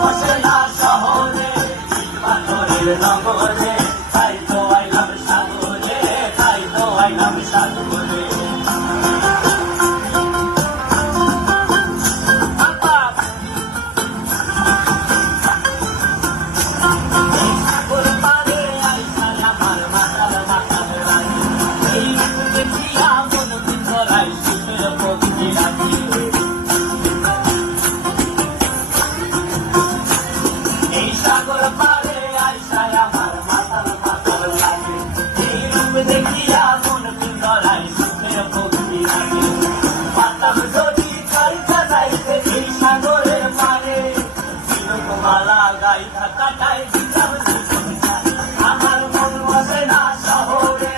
বসে না শহরে পাথরের নগরে, তাই তো আইলাম সাগরে, তাই তো আইলাম সাগরে। সাগর পারে আইসায় আমার মাতাল মাতাল রানী, এই দেখিয়া মন ধরাই শীতের পক্ষী রানী। এই সাগর পারে আইসায় আমার মাতাল মাতাল রানী, এই রূপ দেখিয়া মন ধরাই শীতের পক্ষী রানী। পাতাম যদি কাইটা যাইতে এই সাগরের পারে, মালা গাইটা কাটাই দিতাম আমার মন বসে না শহরে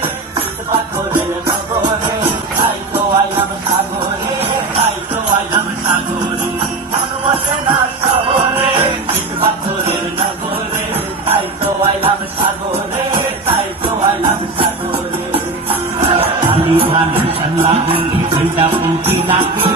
পাথরের নগরে, তাই তো আইলাম সাগরে, তাই তো আইলাম সাগরে। মন বসে না শহরে পাথরের নগরে, তাই তো আইলাম সাগরে, তাই তো আইলাম সাগরে। আলি ধানের সন্ধ্যা বলি দুইটা পুঁথি নাকি